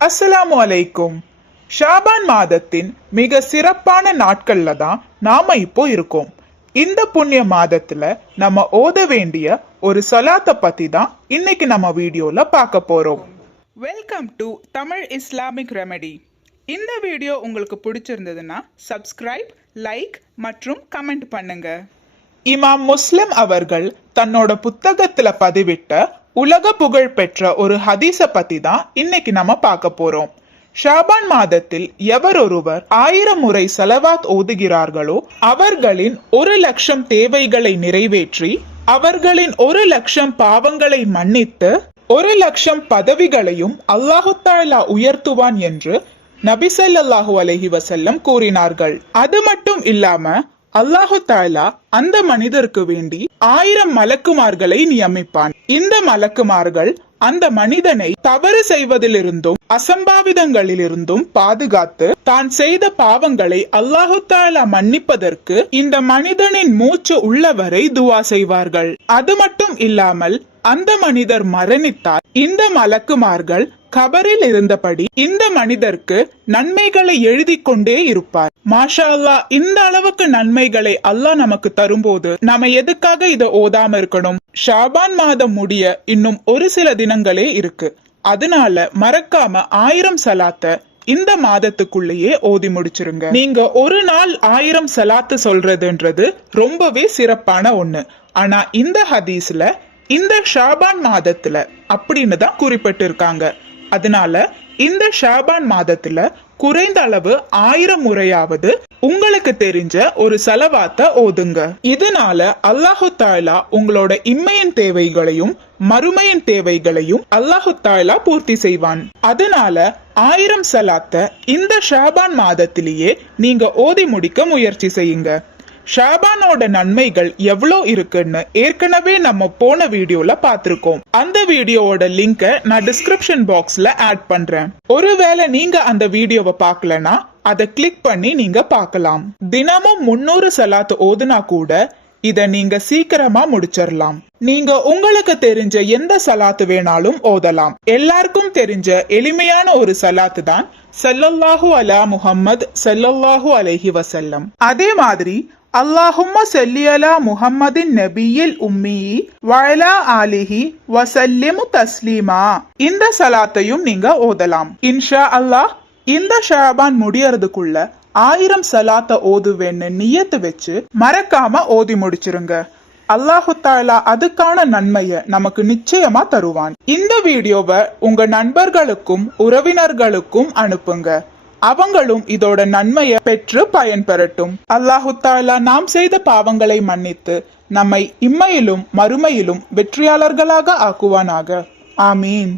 அஸ்ஸலாமு அலைக்கும். ஷாபான் மாதத்தின் மிக சிறப்பான நாட்கள்ல தான் நாம இப்போ இருக்கோம். இந்த புண்ணிய மாதத்துல நம்ம ஓத வேண்டிய ஒரு சலாத்தை பத்தி தான் இன்னைக்கு நம்ம வீடியோல பார்க்க போறோம். Welcome to Tamil Islamic remedy. இந்த வீடியோ உங்களுக்கு பிடிச்சிருந்ததுன்னா சப்ஸ்கிரைப், லைக் மற்றும் கமெண்ட் பண்ணுங்க. இமாம் முஸ்லிம் அவர்கள் தன்னோட புத்தகத்துல பதிவிட்ட உலக புகழ் பெற்ற ஒரு ஹதீஸ பத்தி தான் இன்னைக்கு நம்ம பார்க்க போறோம். ஷாபான் மாதத்தில் எவரொருவர் 1000 முறை ஸலவாத் ஓதுகிறார்களோ அவர்களின் 1,00,000 தேவைகளை நிறைவேற்றி, அவர்களின் 1,00,000 பாவங்களை மன்னித்து, 1,00,000 பதவிகளையும் அல்லாஹு தஆலா உயர்த்துவான் என்று நபி ஸல்லல்லாஹு அலைஹி வஸல்லம் கூறினார்கள். அது மட்டும் இல்லாம அல்லாஹு தஆலா அந்த மனிதருக்கு வேண்டி 1000 மலக்குமார்களை நியமிப்பான். இந்த மலக்குமார்கள் அந்த மனிதனை தவறு செய்வதிலிருந்தும் அசம்பாவிதங்களிலிருந்தும் பாதுகாத்து தான் செய்த பாவங்களை அல்லாஹு தஆலா மன்னிப்பதற்கு இந்த மனிதனின் மூச்சு உள்ளவரை துஆ செய்வார்கள். அது மட்டும் இல்லாமல் அந்த மனிதர் மரணித்தால் இந்த மலக்குமார்கள் கபரில் இருந்தபடி இந்த மனிதருக்கு நன்மைகளை எழுதி கொண்டே இருப்பார். மாஷா அல்லாஹ், இந்த அளவுக்கு நன்மைகளை அல்லாஹ் நமக்கு தரும்போது நம்ம எதுக்காக இதை ஓதாம இருக்கணும்? ஷாபான் மாதம் முடிய இன்னும் ஒரு சில தினங்களே இருக்கு. அதனால மறக்காம 1000 சலாத்தை இந்த மாதத்துக்குள்ளேயே ஓதி முடிச்சிருங்க. நீங்க ஒரு நாள் 1000 சலாத்து சொல்றதுன்றது ரொம்பவே சிறப்பான ஒண்ணு. ஆனா இந்த ஹதீஸ்ல இந்த ஷாபான் மாதத்துல அப்படின்னு தான் குறிப்பிட்டு இருக்காங்க. அதனால இந்த ஷாபான் மாதத்துல குறைந்த அளவு 1000 முறையாவது உங்களுக்கு தெரிஞ்ச ஒரு ஸலவாத்தை ஓதுங்க. இதனால அல்லாஹு தஆலா உங்களோட இம்மையின் தேவைகளையும் மறுமையின் தேவைகளையும் அல்லாஹு தஆலா பூர்த்தி செய்வான். அதனால 1000 சலாத்தை இந்த ஷாபான் மாதத்திலேயே நீங்க ஓதி முடிக்க முயற்சி செய்யுங்க. ஷாபானோட நன்மைகள் எவ்வளோ இருக்குன்னு ஏற்கனவே நம்ம போன வீடியோல பார்த்திருக்கோம். அந்த வீடியோவோட லிங்கை நான் டிஸ்கிரிப்ஷன் பாக்ஸ்ல ஆட் பண்றேன். ஒருவேளை நீங்க அந்த வீடியோவை பார்க்கலனா அதை கிளிக் பண்ணி நீங்க பார்க்கலாம். தினமும் 300 சலாத்து ஓதுனா கூட இத நீங்க சீக்கிரமா முடிச்சிடலாம். நீங்க உங்களுக்கு தெரிஞ்ச எந்த சலாத்து வேணாலும் ஓதலாம். எல்லாருக்கும் தெரிஞ்ச எளிமையான ஒரு சலாத்து தான் ஸல்லல்லாஹு அலா முஹம்மது ஸல்லல்லாஹு அலைஹி வஸல்லம். அதே மாதிரி அல்லாஹும்ம ஸல்லி அலா முஹம்மதின் நபியில் உம்மி வஅலா ஆலிஹி வஸல்லிம் தஸ்லீமா. இந்த சலாத்தையும் நீங்க ஓதலாம். இன்ஷா அல்லாஹ் இந்த ஷாபான் முடியறதுக்குள்ள 1000 சலாத்தை ஓதுவேன்னு நியத்து வச்சு மறக்காம ஓதி முடிச்சிருங்க. அல்லாஹு தஆலா அதுக்கான நன்மையை நமக்கு நிச்சயமா தருவான். இந்த வீடியோவை உங்க நண்பர்களுக்கும் உறவினர்களுக்கும் அனுப்புங்க. அவங்களும் இதோட நன்மையை பெற்று பயன்பெறட்டும். அல்லாஹு தஆலா நாம் செய்த பாவங்களை மன்னித்து நம்மை இம்மையிலும் மறுமையிலும் வெற்றியாளர்களாக ஆக்குவானாக. ஆமீன்.